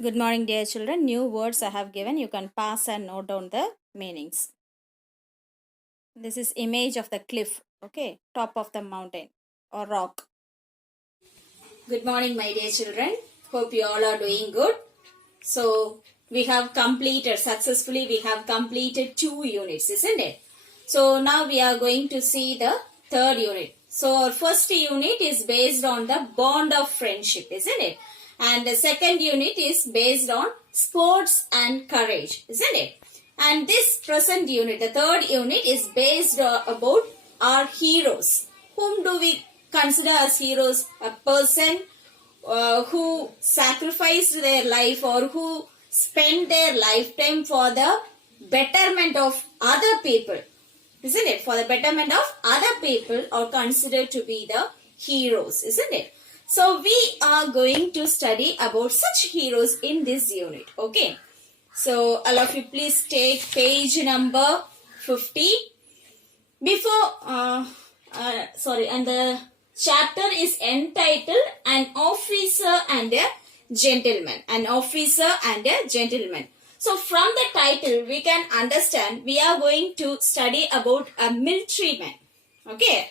Good morning, dear children. New words I have given. You can pass and note down the meanings. This is image of the cliff, okay, top of the mountain or rock. Good morning, my dear children. Hope you all are doing good. So, we have completed 2 units, isn't it? So, now we are going to see the 3rd unit. So, our first unit is based on the bond of friendship, isn't it? And the second unit is based on sports and courage, isn't it? And this present unit, the 3rd unit, is based about our heroes. Whom do we consider as heroes? A person who sacrificed their life or who spent their lifetime for the betterment of other people, isn't it? For the betterment of other people are considered to be the heroes, isn't it? So we are going to study about such heroes in this unit, okay? So all of you please take page number 50. And the chapter is entitled An Officer and a Gentleman. An Officer and a Gentleman. So from the title we can understand we are going to study about a military man. Okay,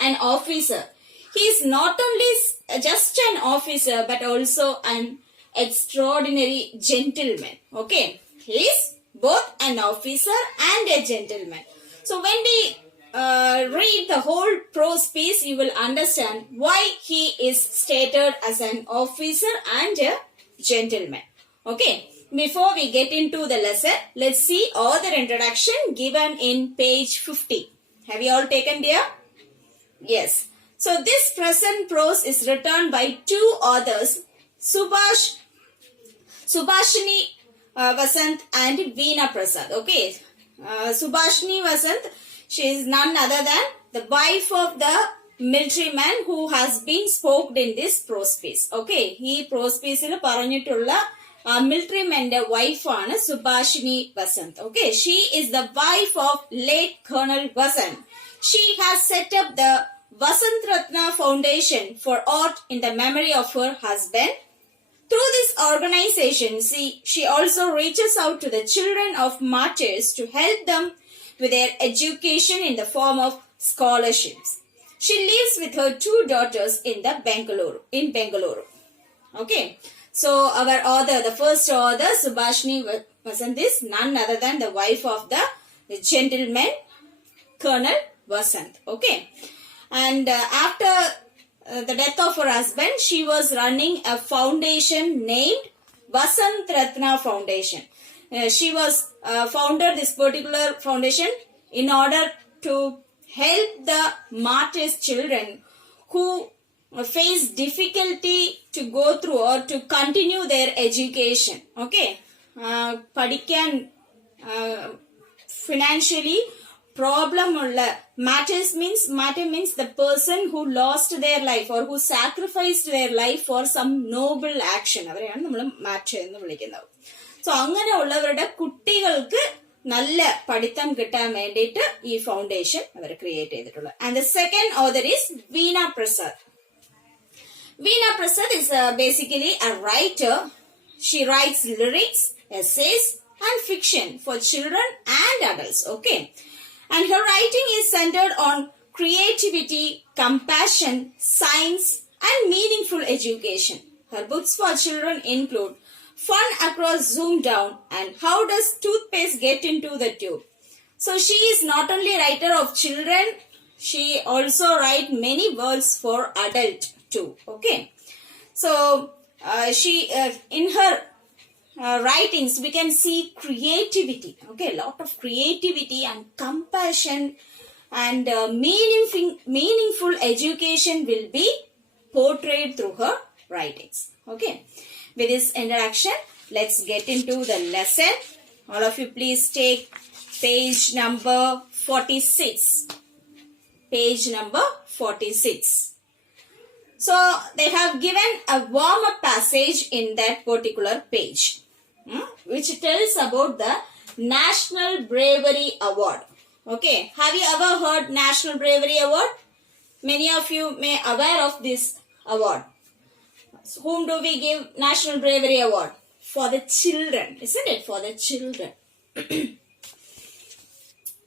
an officer. He is not only just an officer but also an extraordinary gentleman. Okay, he is both an officer and a gentleman. So when we read the whole prose piece, you will understand why he is stated as an officer and a gentleman. Okay, before we get into the lesson, let's see author introduction given in page 50. Have you all taken dear? Yes. So this present prose is written by 2 authors, Subhashini Vasant and Veena Prasad. Okay, Subhashini Vasant, she is none other than the wife of the military man who has been spoken in this prose piece. Okay, he prose piece il paranjittulla military man's wife ആണ് Subhashini Vasant. Okay, she is the wife of late Colonel Vasant. She has set up the Vasant Ratna Foundation for art in the memory of her husband. Through this organization, she also reaches out to the children of martyrs to help them with their education in the form of scholarships. She lives with her 2 daughters in Bengaluru. Okay, so our author, the first author, Subhashini Vasant, is none other than the wife of the gentleman Colonel Vasant. Okay, and after the death of her husband, she was running a foundation named Vasant Ratna Foundation. She was founded this particular foundation in order to help the martyrs' children who face difficulty to go through or to continue their education. Okay, padikkan financially problem ulla martyrs means the person who lost their life or who sacrificed their life for some noble action. അവരെയാണ് നമ്മൾ മാർtyr എന്ന് വിളിക്കുന്നത്. So അങ്ങനെ ഉള്ളവരുടെ കുട്ടികൾക്ക് നല്ല പഠിത്തം കിട്ടാൻ വേണ്ടിയിട്ട് ഈ ഫൗണ്ടേഷൻ അവർ ക്രിയേറ്റ് ചെയ്തിട്ടുള്ളത്. And the second author is Veena Prasad. Veena Prasad is basically a writer. She writes lyrics, essays and fiction for children and adults. Okay, and her writing is centered on creativity, compassion, science and meaningful education. Her books for children include Fun Across Zoom Down and How Does Toothpaste Get Into the Tube. So she is not only writer of children, she also write many works for adult too. Okay, so she in her writings we can see creativity. Okay, a lot of creativity and compassion and meaningful education will be portrayed through her writings. Okay, with this introduction, let's get into the lesson. All of you please take page number 46. Page number 46. So they have given a warm-up passage in that particular page, which tells about the National Bravery Award. Okay, have you ever heard National Bravery Award? Many of you may aware of this award. So whom do we give National Bravery Award? for the children, isn't it? For the children.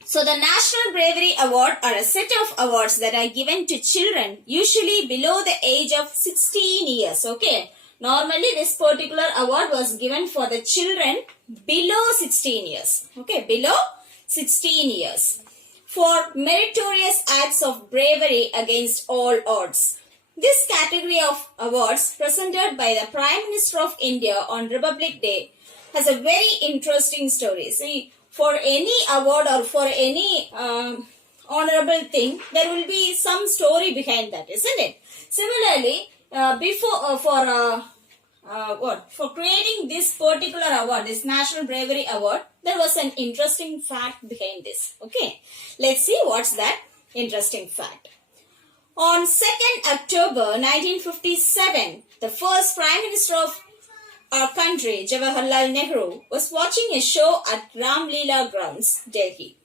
So the National Bravery Award are a set of awards that are given to children, usually below the age of 16 years. Okay. Normally this particular award was given for the children below 16 years. Okay. Below 16 years. For meritorious acts of bravery against all odds. This category of awards presented by the Prime Minister of India on Republic Day has a very interesting story. See, for any award or for any honorable thing, there will be some story behind that, isn't it? Similarly, for creating this particular award, this National Bravery Award, there was an interesting fact behind this. Okay, let's see what's that interesting fact. On 2nd October 1957, the first Prime Minister of our country, Jawaharlal Nehru, was watching a show at Ram Leela grounds, Delhi.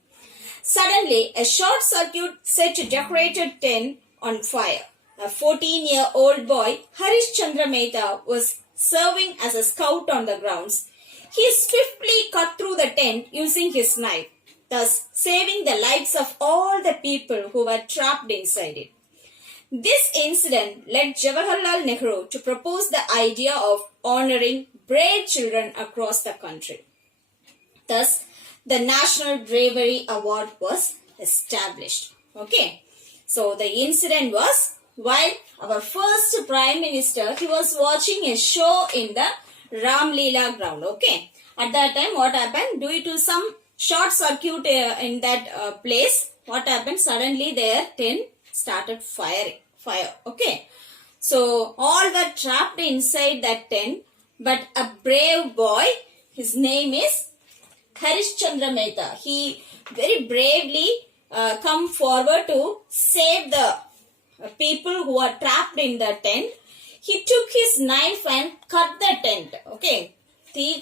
Suddenly, a short circuit set a decorated tent on fire. A 14-year-old boy, Harish Chandra Mehta, was serving as a scout on the grounds. He swiftly cut through the tent using his knife, thus saving the lives of all the people who were trapped inside it. This incident led Jawaharlal Nehru to propose the idea of honoring brave children across the country. Thus, the National Bravery Award was established. Okay. So, the incident was while our first Prime Minister, he was watching a show in the Ram Leela ground. Okay. At that time, what happened? Due to some short circuit in that place, what happened? Suddenly, their tent started fire. Okay. So, all were trapped inside that tent, but a brave boy, his name is Harish Chandra Mehta. He very bravely come forward to save the people who are trapped in the tent. He took his knife and cut the tent. Okay. He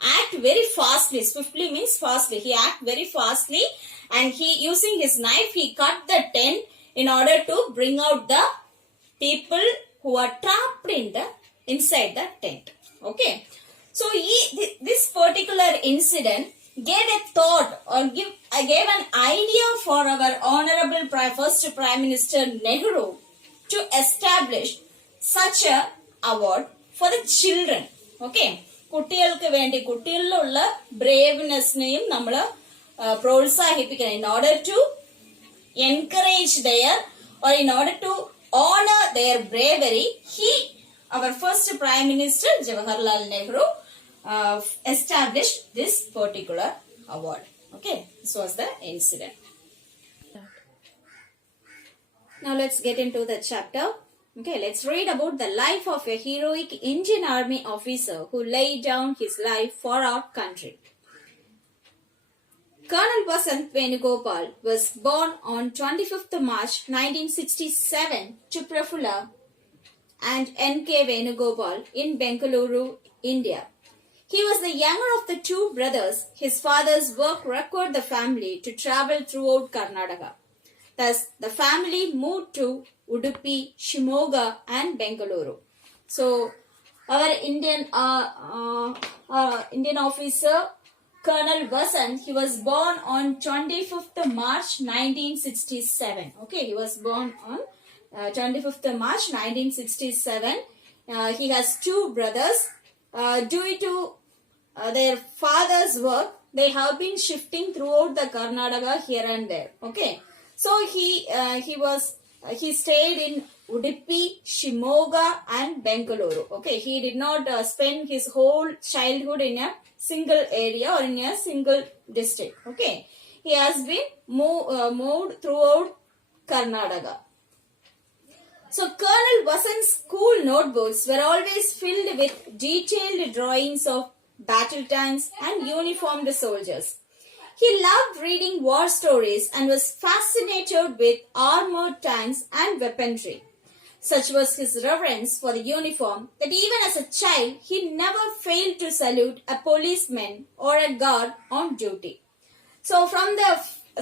act very fastly. Swiftly means fastly. He act very fastly, and he using his knife, he cut the tent in order to bring out the people who are trapped inside the tent. Okay. So this particular incident gave a thought or gave an idea for our honorable first Prime Minister Nehru to establish such a award for the children. Okay. കുട്ടികൾക്ക് വേണ്ടി കുട്ടികളിലുള്ള ബ്രേവ്നെസ്സിനെയും നമ്മൾ പ്രോത്സാഹിപ്പിക്കണം. In order to encourage their or in order to honor their bravery, our first Prime Minister Jawaharlal Nehru established this particular award. Okay, this was the incident. Now let's get into the chapter. Okay, let's read about the life of a heroic Indian Army officer who laid down his life for our country. Colonel Vasant Venugopal was born on 25th March 1967 to Prafula and N.K. Venugopal in Bengaluru, India. He was the younger of the two brothers. His father's work required the family to travel throughout Karnataka. Thus, the family moved to Udupi, Shimoga and Bengaluru. So, our Indian officer, Colonel Vasant, he was born on 25th March 1967. Okay, he was born on 25th March 1967. He has two brothers. Due to their father's work, they have been shifting throughout the Karnataka here and there. Okay. So he stayed in Udupi, Shimoga and Bengaluru. Okay, he did not spend his whole childhood in a single area or in a single district. Okay, he has been moved throughout Karnataka. So Colonel Vasant's school notebooks were always filled with detailed drawings of battle tanks and uniformed soldiers. He loved reading war stories and was fascinated with armored tanks and weaponry. Such was his reverence for the uniform that even as a child, he never failed to salute a policeman or a guard on duty. So from the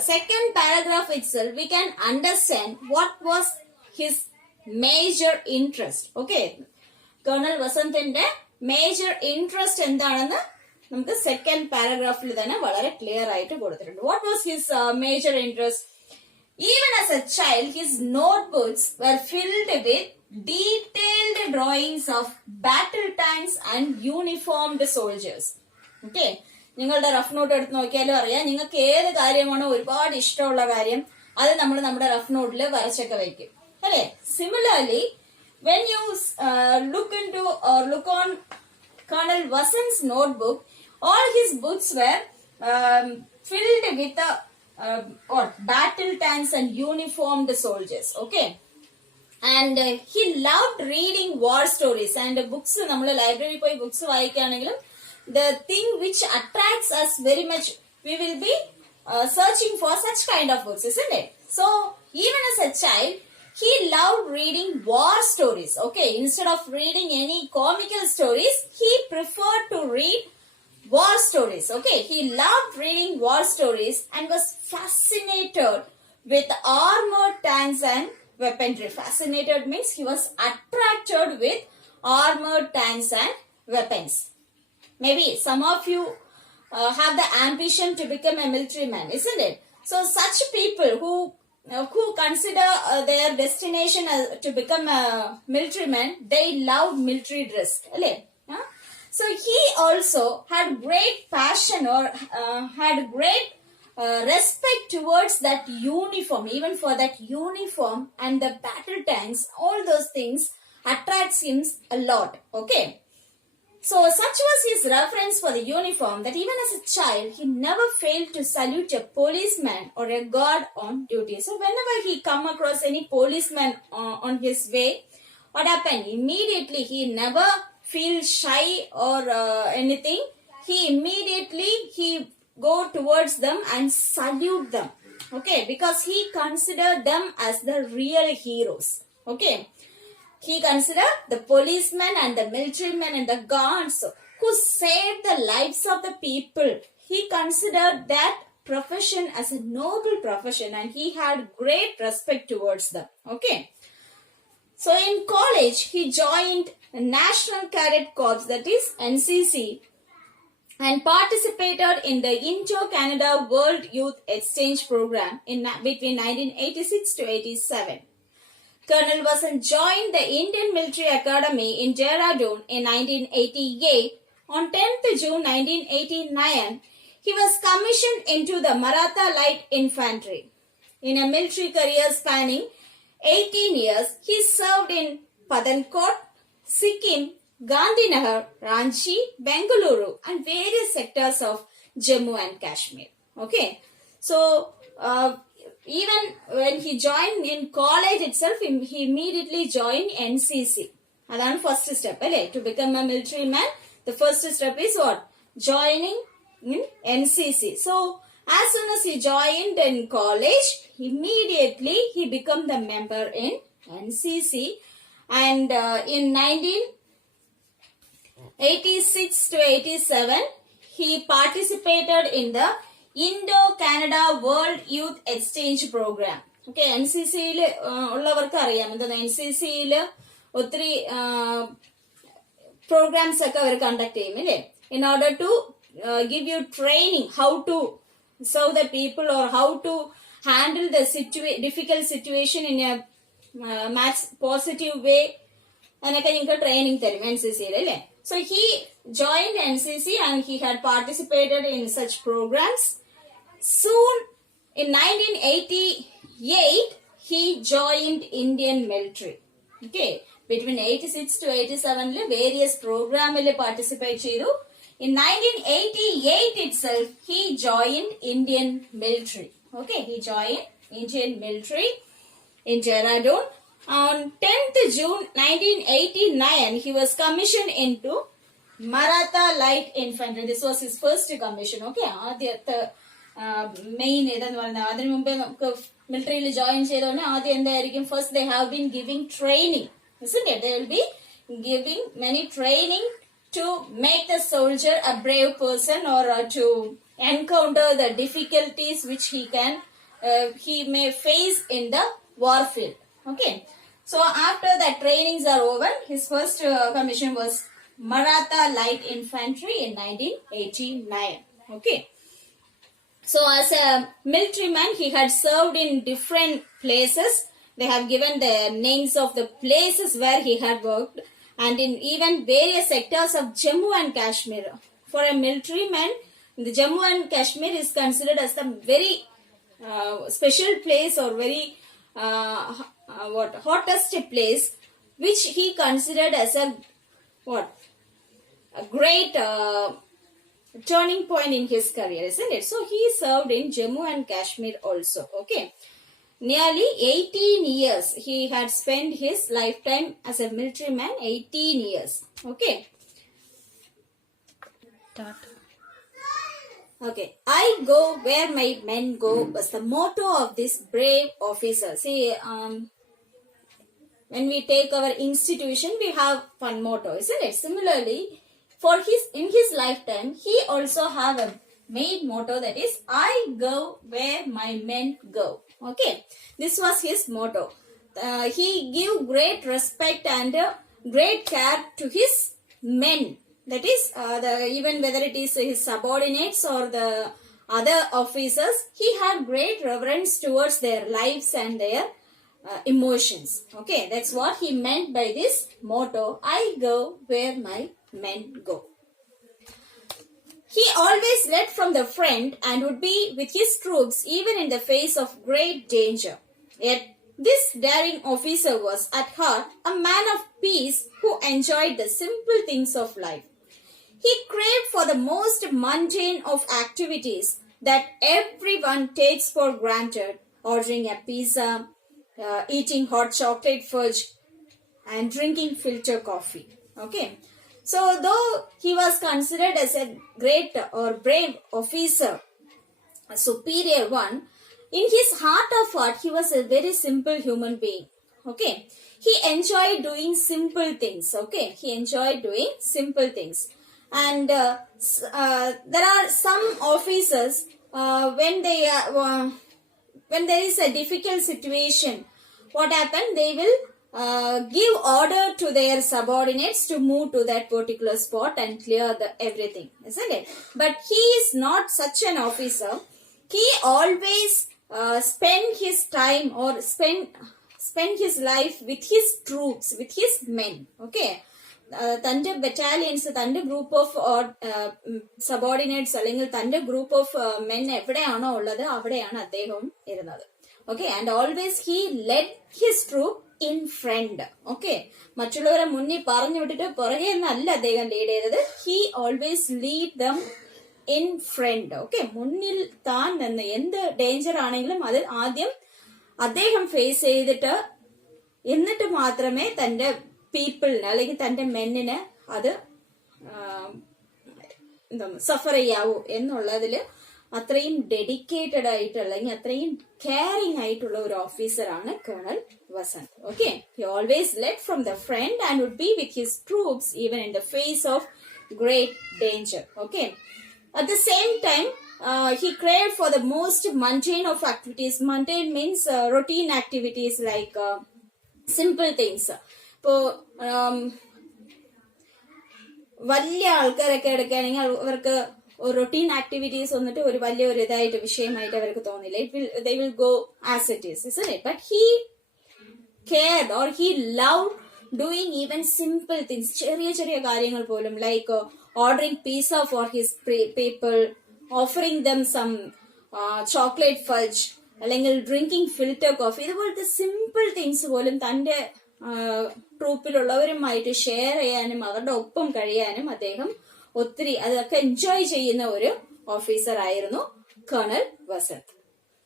second paragraph itself, we can understand what was his major interest. Okay. Colonel വസന്തിന്റെ major interest എന്താണെന്ന് നമുക്ക് second പാരഗ്രാഫിൽ തന്നെ വളരെ clear ആയിട്ട് കൊടുത്തിട്ടുണ്ട്. What was his major interest? Even as a child, his notebooks were filled with detailed drawings of battle tanks and uniformed soldiers. Okay, നിങ്ങളുടെ rough not എടുത്ത് നോക്കിയാലും അറിയാം, നിങ്ങൾക്ക് ഏത് കാര്യമാണോ ഒരുപാട് ഇഷ്ടമുള്ള കാര്യം അത് നമ്മൾ നമ്മുടെ റഫ് നോട്ടിൽ വരച്ചൊക്കെ വയ്ക്കും അല്ലെ. Similarly when you look into or look on Colonel Vasant's notebook, all his books were filled with battle tanks and uniformed soldiers. Okay, and he loved reading war stories and books. നമ്മൾ library പോയി books വായിക്കുകയാണെങ്കിലും the thing which attracts us very much, we will be searching for such kind of books, isn't it? So even as a child, he loved reading war stories. Okay, instead of reading any comical stories, he preferred to read war stories. Okay, he loved reading war stories and was fascinated with armored tanks and weaponry. Fascinated means he was attracted with armored tanks and weapons. Maybe some of you have the ambition to become a military man, isn't it? So such people who consider their destination to become a military man, they love military dress. So he also had great passion or had great respect towards that uniform. Even for that uniform and the battle tanks, all those things attracts him a lot. Okay, so such was his reference for the uniform that even as a child he never failed to salute a policeman or a guard on duty. So whenever he come across any policeman on his way, what happened? Immediately he never feel shy or anything. He immediately go towards them and salute them. Okay, because he considered them as the real heroes. Okay, he considered the policemen and the military men and the guards who saved the lives of the people. He considered that profession as a noble profession and he had great respect towards them. Okay, so in college he joined a National Cadet Corps, that is NCC, and participated in the Indo-Canada World Youth Exchange Program between 1986 to 87. Colonel Vasant joined the Indian Military Academy in Dehradun in 1988. On 10th June 1989, he was commissioned into the Maratha Light Infantry. In a military career spanning 18 years, he served in Pathankot, Sikkim, Gandhinagar, Ranchi, Bengaluru and various sectors of Jammu and Kashmir. Okay, so even when he joined in college itself, he immediately joined NCC. That's first step, to become a military man. The first step is what? Joining in NCC. So as soon as he joined in college, immediately he became the member in NCC. And in 1986 to 87, he participated in the Indo-Canada World Youth Exchange Program. Okay, NCC ഉള്ളവർക്ക് അറിയാം എന്താ NCC ഒത്തിരി programmes ഒക്കെ അവർ conduct ചെയ്യും അല്ലേ, in order to give you training how to serve the people or how to handle the difficult situation in a positive way. അതിനൊക്കെ നിങ്ങൾക്ക് training തരും NCC അല്ലേ. So he joined NCC and he had participated in such programs. Soon in 1988 he joined Indian military. Okay, between 86 to 87 various programs participate chedu. In 1988 itself he joined Indian military. Okay, he joined Indian military in Dehradun. On 10th June 1989 he was commissioned into Maratha Light Infantry. This was his first commission. Okay, ആദ്യത്തെ main ഏതെന്ന് പറയുന്നത് അതിനു മുമ്പേ നമുക്ക് മിലിറ്ററിയിൽ join ചെയ്തോണ്ട് ആദ്യം എന്തായിരിക്കും, first they have been giving training, isn't it? They will be giving many training to make the soldier a brave person or to encounter the difficulties which he may face in the war field. Okay, So after that trainings are over, his first commission was Maratha Light Infantry in 1989. Okay. So as a military man, he had served in different places. They have given the names of the places where he had worked, and in even various sectors of Jammu and Kashmir. For a military man, the Jammu and Kashmir is considered as the very special place, or very hottest place, which he considered as a great turning point in his career, isn't it? So he served in Jammu and Kashmir also. Okay, nearly 18 years he had spent his lifetime as a military man. 18 years. Okay. Okay, I go where my men go was the motto of this brave officer. See, when we take our institution, we have one motto, isn't it? Similarly, in his lifetime, he also have a main motto, that is, I go where my men go. Okay, this was his motto. He gave great respect and great care to his men. That is, even whether it is his subordinates or the other officers, he had great reverence towards their lives and their emotions. Okay, that's what he meant by this motto, I go where my men go. He always led from the front and would be with his troops even in the face of great danger. Yet this daring officer was at heart a man of peace who enjoyed the simple things of life. He craved for the most mundane of activities that everyone takes for granted, ordering a pizza, eating hot chocolate fudge, and drinking filter coffee. Okay. So though he was considered as a great or brave officer, a superior one, in his heart of heart, he was a very simple human being. Okay. He enjoyed doing simple things. Okay. He enjoyed doing simple things. And there are some officers, when there is a difficult situation, what happened? They will give order to their subordinates to move to that particular spot and clear everything, isn't it? But he is not such an officer. He always spend his time or spend his life with his troops, with his men. Okay. തന്റെ battalions, തന്റെ group of subordinates അല്ലെങ്കിൽ തന്റെ group of men എവിടെയാണോ ഉള്ളത് അവിടെയാണ് അദ്ദേഹം ഇരുന്നത്. Okay, and always he led his troop in front. Okay, മറ്റുള്ളവരെ മുന്നിൽ പറഞ്ഞു വിട്ടിട്ട് പുറകെ എന്നല്ല അദ്ദേഹം ലീഡ് ചെയ്തത്. He always lead them in front. Okay, മുന്നിൽ താൻ നിന്ന് എന്ത് ഡേഞ്ചർ ആണെങ്കിലും അത് ആദ്യം അദ്ദേഹം ഫേസ് ചെയ്തിട്ട് എന്നിട്ട് മാത്രമേ തന്റെ പീപ്പിളിന് അല്ലെങ്കിൽ തന്റെ മെന്നിന് അത് സഫർ ചെയ്യാവൂ എന്നുള്ളതില് അത്രയും ഡെഡിക്കേറ്റഡ് ആയിട്ട് അല്ലെങ്കിൽ അത്രയും കെയറിംഗ് ആയിട്ടുള്ള ഒരു ഓഫീസറാണ് colonel Vasanth. Okay, he always led from the front and would be with his troops even in the face of great danger. Okay, at the same time he craved for the most mundane of activities. Mundane means routine activities like simple things. ഇപ്പോ വലിയ ആൾക്കാരൊക്കെ എടുക്കുകയാണെങ്കിൽ അവർക്ക് routine activities വന്നിട്ട് ഒരു വലിയൊരു ഇതായിട്ട് വിഷയമായിട്ട് അവർക്ക് തോന്നില്ല. they will go as it is, isn't it? But he cared or he loved doing even simple things. ചെറിയ ചെറിയ കാര്യങ്ങൾ പോലും, like ordering pizza for his people, offering them some chocolate fudge, അല്ലെങ്കിൽ ഡ്രിങ്കിങ് ഫിൽറ്റർ കോഫി. ഇതുപോലത്തെ simple things പോലും തന്റെ ട്രൂപ്പിലുള്ളവരുമായിട്ട് share ചെയ്യാനും അവരുടെ ഒപ്പം കഴിയാനും അദ്ദേഹം ഒത്തിരി അതൊക്കെ എൻജോയ് ചെയ്യുന്ന ഒരു ഓഫീസർ ആയിരുന്നു colonel Vasant.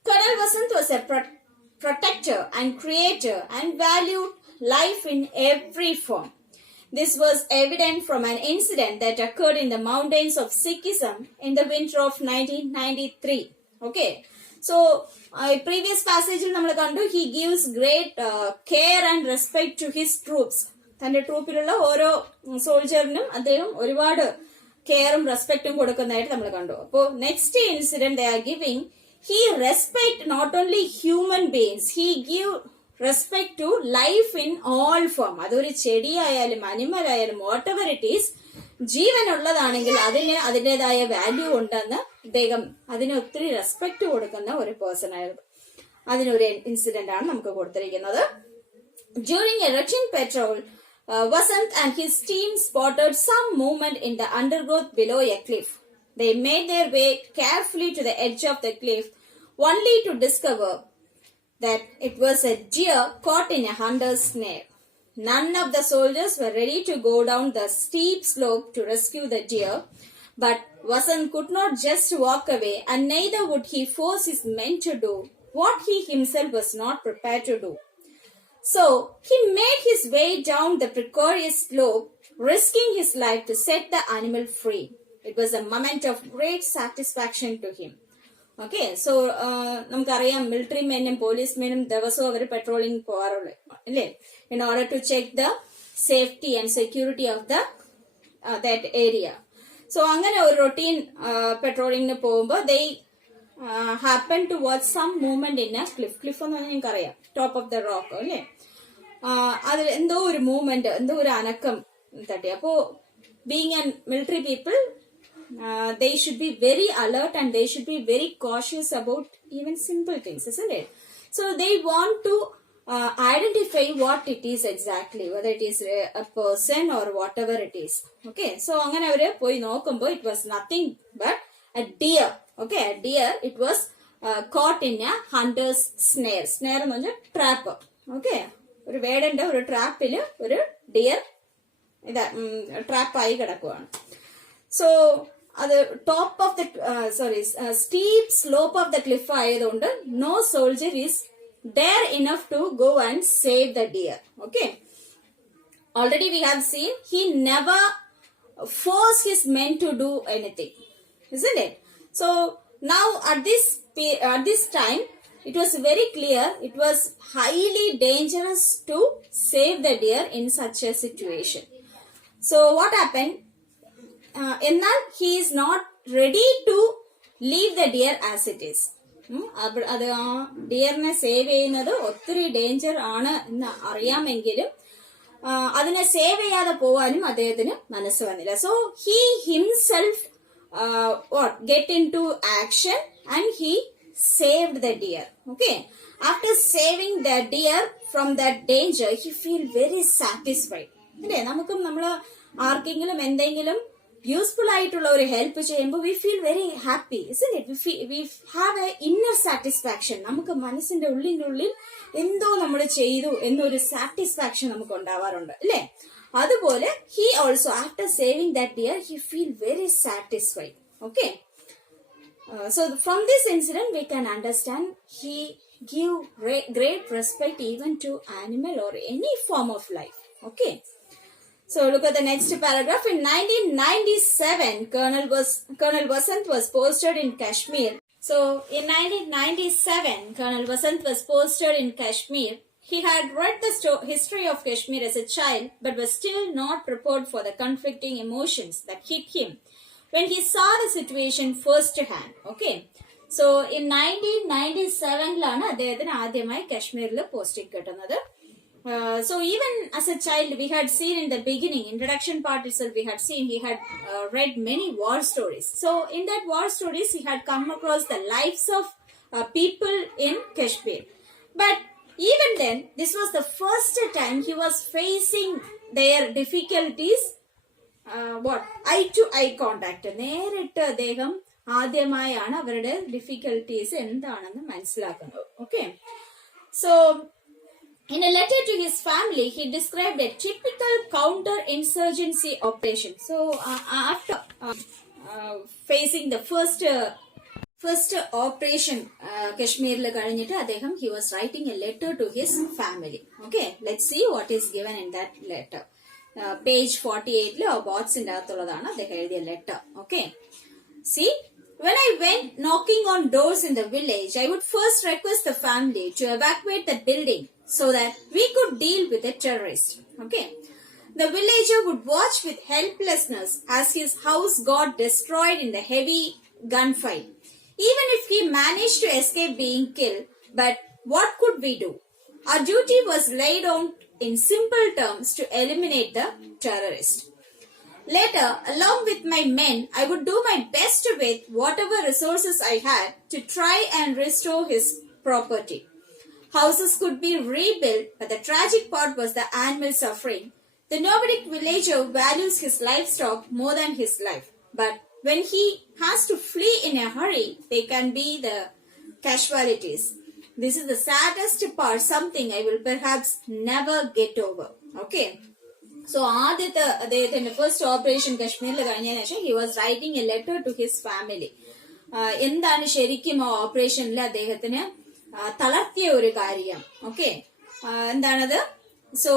Colonel Vasant was a protector and creator and valued life in every form. This was evident from an incident that occurred in the mountains of Sikhism in the winter of 1993. Okay, so previous passage നമ്മൾ കണ്ടു, he gives great care and respect to his troops. തന്റെ ട്രൂപ്പിലുള്ള ഓരോ സോൾജറിനും അദ്ദേഹം ഒരുപാട് കെയറും റെസ്പെക്റ്റും കൊടുക്കുന്നതായിട്ട് നമ്മൾ കണ്ടു. അപ്പോൾ next incident they are giving, he respect not only human beings, he give respect to life in all form. അതൊരു ചെടിയായാലും അനിമലായാലും whatever it is, ജീവനുള്ളതാണെങ്കിൽ അതിന് അതിൻ്റെതായ വാല്യൂ ഉണ്ടെന്ന് അദ്ദേഹം അതിന് ഒത്തിരി റെസ്പെക്ട് കൊടുക്കുന്ന ഒരു പേഴ്സൺ ആയിരുന്നു. അതിനൊരു ഇൻസിഡന്റ് ആണ് നമുക്ക് കൊടുത്തിരിക്കുന്നത്. During a routine patrol, Vasant and his team spotted some movement in the undergrowth below a cliff. They made their way carefully to the edge of the cliff, only to discover that it was a deer caught in a hunter's snare. None of the soldiers were ready to go down the steep slope to rescue the deer, but Vasant could not just walk away, and neither would he force his men to do what he himself was not prepared to do. So he made his way down the precarious slope, risking his life to set the animal free. It was a moment of great satisfaction to him. Okay, so നമുക്കറിയാം military മെനും police മെനും ദിവസവും അവർ patrolling പോകാറുള്ളൂ അല്ലേ, in order to check the safety and security of the that area. So അങ്ങനെ ഒരു routine പെട്രോളിംഗിന് പോകുമ്പോൾ they happen to watch some movement in a cliff. Cliff എന്ന് പറഞ്ഞാൽ നിങ്ങൾക്കറിയാം, ടോപ്പ് ഓഫ് ദ റോക്ക് അല്ലേ. അതിൽ എന്തോ ഒരു മൂവ്മെന്റ്, എന്തോ ഒരു അനക്കം തട്ടി. അപ്പോ being A military people, they should be very alert and they should be very cautious about even simple things, isn't it? So they want to identify what it is exactly, whether it is a person or whatever it is. Okay, so angane avare poi nokkumbo it was nothing but a deer. Okay, a deer, it was caught in a hunter's snare. Snare എന്ന് പറഞ്ഞാൽ trap. Okay, ഒരു വേടന്റെ ഒരു ട്രാപ്പില് ഒരു dear ഇതാ ട്രാപ്പായി കിടക്കുവാണ്. So അത് top of the steep slope of the cliff ആയതുകൊണ്ട് no soldier is dare enough to go and save the deer. Okay, already we have seen he never forced his men to do anything, isn't it? So now at this time it was very clear it was highly dangerous to save the deer in such a situation. So what happened? Enal he is not ready to leave the deer as it is. അത് ആ ഡിയറിനെ save ചെയ്യുന്നത് ഒത്തിരി danger ആണ് എന്ന് അറിയാമെങ്കിലും അതിനെ save ചെയ്യാതെ പോവാനും അദ്ദേഹത്തിന് മനസ്സ് വന്നില്ല. So he himself get into action and he saved the deer. Okay, after saving the deer from that danger he feel very satisfied. അല്ലേ, നമുക്കും നമ്മൾ ആർക്കെങ്കിലും എന്തെങ്കിലും യൂസ്ഫുൾ ആയിട്ടുള്ള ഒരു ഹെൽപ്പ് ചെയ്യുമ്പോൾ we feel very happy, isn't it? We have a inner satisfaction. നമുക്ക് മനസ്സിന്റെ ഉള്ളിനുള്ളിൽ എന്തോ നമ്മൾ ചെയ്തു എന്നൊരു സാറ്റിസ്ഫാക്ഷൻ നമുക്ക് ഉണ്ടാവാറുണ്ട് അല്ലേ. അതുപോലെ he also after saving that deer he feel very satisfied. Okay, so from this incident we can understand he give great respect even to animal or any form of life. Okay, so look at the next paragraph. In 1997 Colonel Vasant was posted in Kashmir. So in 1997 Colonel Vasant was posted in Kashmir. He had read the history of Kashmir as a child, but was still not prepared for the conflicting emotions that hit him when he saw the situation first hand. Okay, so in 1997 അദ്ദേഹത്തിന് ആദ്യമായി കാശ്മീരിൽ posting കിട്ടുന്നത്. So even as a child we had seen in the beginning introduction part itself we had seen he had read many war stories. So in that war stories he had come across the lives of people in Kashmir, but even then this was the first time he was facing their difficulties. Eye to eye contact, നേരിട്ട് അദ്ദേഹം ആദ്യമായാണ് അവരുടെ difficulties എന്താണെന്ന് മനസ്സിലാക്കുന്നത്. Okay, so in a letter to his family he described a typical counter insurgency operation. So after facing the first operation Kashmir le കഴിഞ്ഞിട്ട് അദ്ദേഹം he was writing a letter to his family. Okay, let's see what is given in that letter. Page 48 box in അകത്തുള്ളതാണ് അദ്ദേഹം എഴുതിയ letter. Okay, see, when I went knocking on doors in the village I would first request the family to evacuate the building so that we could deal with the terrorist. Okay, the villager would watch with helplessness as his house got destroyed in the heavy gunfight. Even if he managed to escape being killed, but what could we do? Our duty was laid on in simple terms to eliminate the terrorist. Later, along with my men, I would do my best with whatever resources I had to try and restore his property. Houses could be rebuilt, but the tragic part was the animal suffering. The nomadic villager values his livestock more than his life. But when he has to flee in a hurry, they can be the casualties. This is the saddest part, something I will perhaps never get over. Okay. So, the first operation Kashmir, he was writing a letter to his family. എന്താണ് ശരിക്കും ആ ഓപ്പറേഷനിൽ അദ്ദേഹത്തിന് തളർത്തിയ ഒരു കാര്യം. Okay, എന്താണത്? So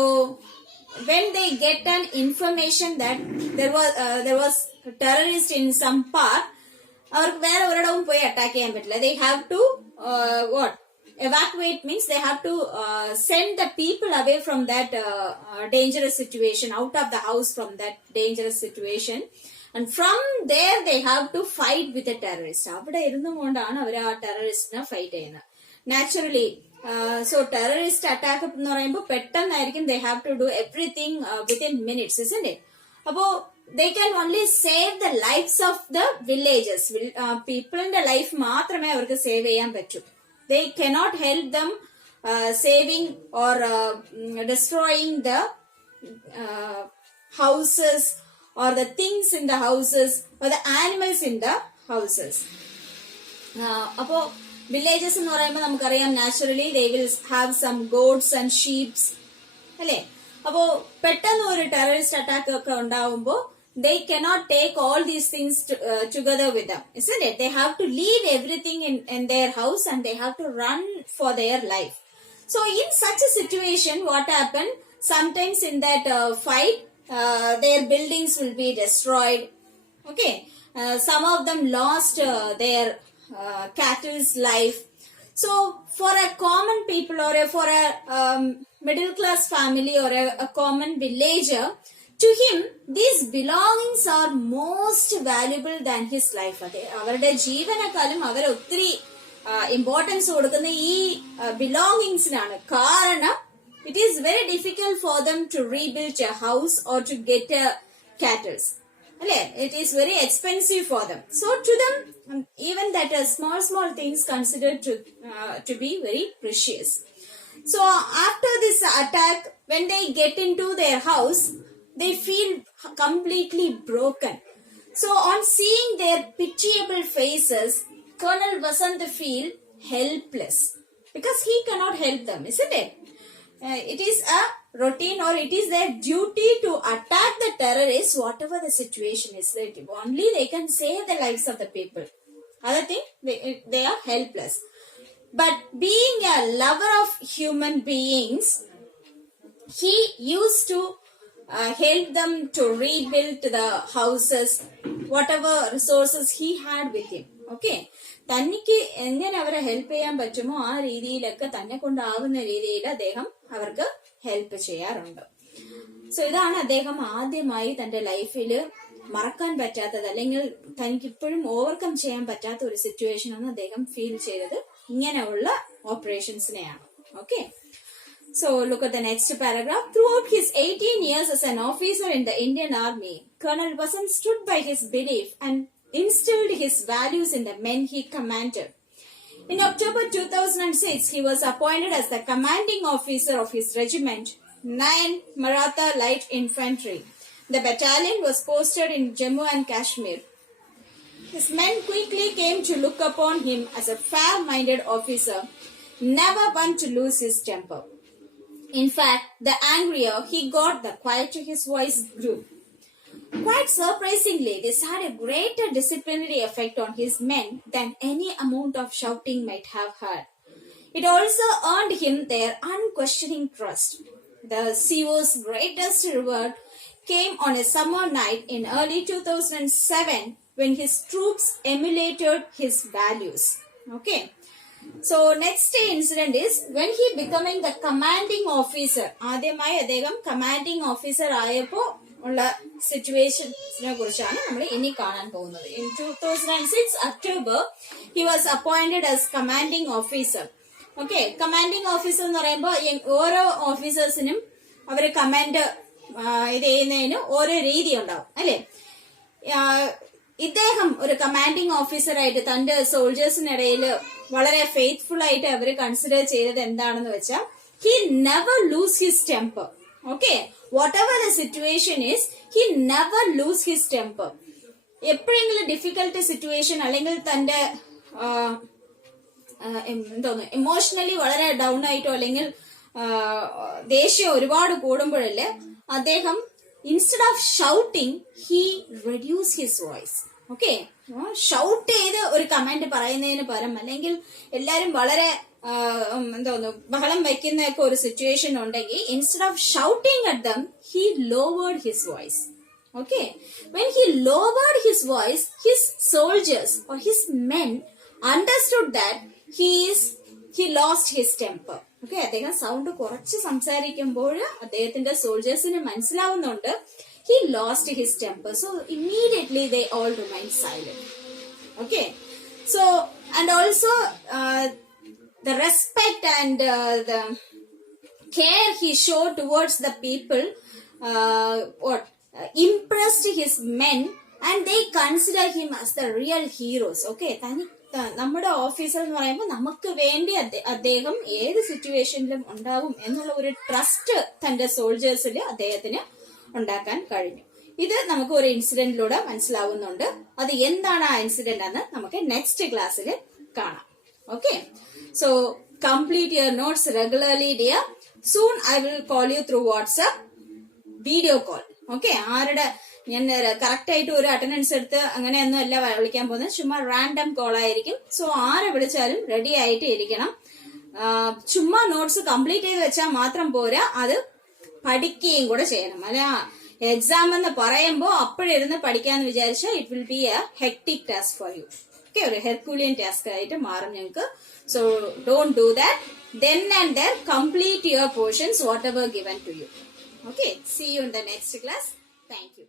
when they get an information that there was terrorist in some part, അവർക്ക് വേറെ ഒരിടവും പോയി അറ്റാക്ക് ചെയ്യാൻ പറ്റില്ല. They have to evacuate means they have to send the people away from that dangerous situation, out of the house from that dangerous situation, and from there they have to fight with the terrorist. അവിടെ ഇരുന്നുകൊണ്ടാണ് അവർ ആ ടെററിസ്റ്റിനെ fight ചെയ്യുന്നത്. Naturally so terrorist attack എന്ന് പറയുമ്പോൾ പെട്ടെന്നായിരിക്കും they have to do everything within minutes, isn't it? അപ്പോൾ they can only save the lives of the villages. Peopleന്റെ life മാത്രമേ അവർക്ക് save ചെയ്യാൻ പറ്റൂ. They cannot help them saving or destroying the houses or the things in the houses or the animals in the houses. അപ്പോ villages എന്ന് പറയുമ്പോൾ നമുക്കറിയാം naturally they will have some goats and sheep, അല്ലേ? അപ്പോ പെട്ടെന്ന് ഒരു ടെററിസ്റ്റ് അറ്റാക്ക് ഒക്കെ ഉണ്ടാവുമ്പോൾ they cannot take all these things together with them, isn't it? They have to leave everything in their house and they have to run for their life. So in such a situation, what happened? Sometimes in that fight, their buildings will be destroyed. Okay, some of them lost their cattle's life. So for a common people or for a middle class family or a common villager, to him these belongings are most valuable than his life. അവരുടെ ജീവനക്കാലം അവർ ഒത്തിരി importance കൊടുക്കുന്ന ഈ ബിലോങ്ങിങ്സിനാണ്. കാരണം it is very difficult for them to rebuild a house or to get a cattle. It is very expensive for them. So to them, even that small things considered to be very precious. So after this attack, when they get into their house, they feel completely broken. So on seeing their pitiable faces, Colonel Vasant feel helpless because he cannot help them, isn't it? It is a routine or it is their duty to attack the terrorists whatever the situation is. Only they can save the lives of the people. Other thing, they are helpless. But being a lover of human beings, he used to help them to rebuild the houses, whatever resources he had with him. Okay, തനിക്ക് എങ്ങനെ അവരെ help ചെയ്യാൻ പറ്റുമോ ആ രീതിയിലൊക്കെ തന്നെ കൊണ്ടാവുന്ന രീതിയിൽ അദ്ദേഹം അവർക്ക് ഹെൽപ്പ് ചെയ്യാറുണ്ട്. സോ ഇതാണ് അദ്ദേഹം ആദ്യമായി തന്റെ ലൈഫിൽ മറക്കാൻ പറ്റാത്തത് അല്ലെങ്കിൽ തനിക്ക് ഇപ്പോഴും ഓവർകം ചെയ്യാൻ പറ്റാത്ത ഒരു സിറ്റുവേഷൻ ആണ് അദ്ദേഹം ഫീൽ ചെയ്തത് ഇങ്ങനെയുള്ള ഓപ്പറേഷൻസിനെയാണ്. Okay, so look at the next paragraph. Throughout his 18 years as an officer in the Indian Army, Colonel Vasant stood by his belief and instilled his values in the men he commanded. In October 2006, he was appointed as the commanding officer of his regiment, 9 Maratha Light Infantry. The battalion was posted in Jammu and Kashmir. His men quickly came to look upon him as a fair-minded officer, never one to lose his temper. In fact, the angrier he got, the quieter his voice grew. Quite surprisingly, this had a greater disciplinary effect on his men than any amount of shouting might have had. It also earned him their unquestioning trust. The CO's greatest reward came on a summer night in early 2007 when his troops emulated his values. Okay. So next incident is when he becoming the commanding officer. ആദ്യമായി അദ്ദേഹം commanding officer ആയപ്പോൾ ഉള്ള സിറ്റുവേഷനെ കുറിച്ചാണ് നമ്മൾ ഇനി കാണാൻ പോകുന്നത്. In 2006 October, he was appointed as commanding officer. Okay, commanding officer എന്ന് പറയുമ്പോൾ ഓരോ ഓഫീസേഴ്സിനും അവര് കമാൻഡ് ഇത് ചെയ്യുന്നതിന് ഓരോ രീതി ഉണ്ടാവും അല്ലെ. ഇദ്ദേഹം ഒരു കമാൻഡിങ് ഓഫീസറായിട്ട് തന്റെ സോൾജേഴ്സിനിടയിൽ വളരെ ഫെയ്ത്ത്ഫുൾ ആയിട്ട് അവര് കൺസിഡർ ചെയ്തത് എന്താണെന്ന് വെച്ചാൽ he never loose his temper. Okay, what ever the situation is he never loose his temper. എപ്പോഴെങ്കിലും ഡിഫിക്കൽട്ട് സിറ്റുവേഷൻ അല്ലെങ്കിൽ തന്റെ എന്തോന്നു ഇമോഷണലി വളരെ ഡൗൺ ആയിട്ടോ അല്ലെങ്കിൽ ദേഷ്യം ഒരുപാട് കൂടുമ്പോഴല്ലേ അദ്ദേഹം instead of shouting he reduce his voice. Okay, shout ചെയ്ത് ഒരു കമന്റ് പറയുന്നതിന് പകരം അല്ലെങ്കിൽ എല്ലാരും വളരെ എന്തോന്നു ബഹളം വയ്ക്കുന്നൊക്കെ ഒരു സിറ്റുവേഷൻ ഉണ്ടെങ്കിൽ instead of shouting at dum he lowered his voice. Okay, when he lowered his voice, his soldiers or his men understood that he lost his temper. Okay, അദ്ദേഹം സൗണ്ട് കുറച്ച് സംസാരിക്കുമ്പോൾ അദ്ദേഹത്തിന്റെ സോൾജേഴ്സിന് മനസ്സിലാവുന്നുണ്ട് he lost his temper, so immediately they all remained silent. Okay, so and also the respect and the care he showed towards the people impressed his men and they consider him as the real heroes. Okay, നമ്മുടെ officer എന്ന് പറയുമ്പോൾ നമുക്ക് വേണ്ടി അദ്ദേഹം ഏത് സിറ്റുവേഷനിലും ഉണ്ടാവും എന്നുള്ള ഒരു ട്രസ്റ്റ് തന്റെ സോൾജേഴ്സിൽ അദ്ദേഹത്തിന് ഉണ്ടാക്കാൻ കഴിഞ്ഞു. ഇത് നമുക്ക് ഒരു ഇൻസിഡന്റിലൂടെ മനസ്സിലാവുന്നുണ്ട്. അത് എന്താണ് ആ ഇൻസിഡന്റ് എന്ന് നമുക്ക് നെക്സ്റ്റ് ക്ലാസ്സിൽ കാണാം. Okay, so complete your notes regularly dear. Soon I will call you through WhatsApp video call. Okay, ആരുടെ ഞാൻ കറക്റ്റ് ആയിട്ട് ഒരു അറ്റൻഡൻസ് എടുത്ത് അങ്ങനെയൊന്നും അല്ല വിളിക്കാൻ പോകുന്നത്, ചുമ്മാ റാൻഡം കോൾ ആയിരിക്കും. സോ ആരെ വിളിച്ചാലും റെഡി ആയിട്ട് ഇരിക്കണം. ചുമ്മാ നോട്ട്സ് കംപ്ലീറ്റ് ചെയ്ത് വെച്ചാൽ മാത്രം പോരാ, അത് പഠിക്കുകയും കൂടെ ചെയ്യണം. അല്ല എക്സാം എന്ന് പറയുമ്പോൾ അപ്പോഴിരുന്ന് പഠിക്കാന്ന് വിചാരിച്ചാൽ it will be A hectic task for you. Okay, ഒരു ഹെർക്കുലിയൻ ടാസ്ക് ആയിട്ട് മാറും ഞങ്ങൾക്ക്. So don't do that. Then and there complete your portions whatever given to you. Okay, see you in the next class. Thank you.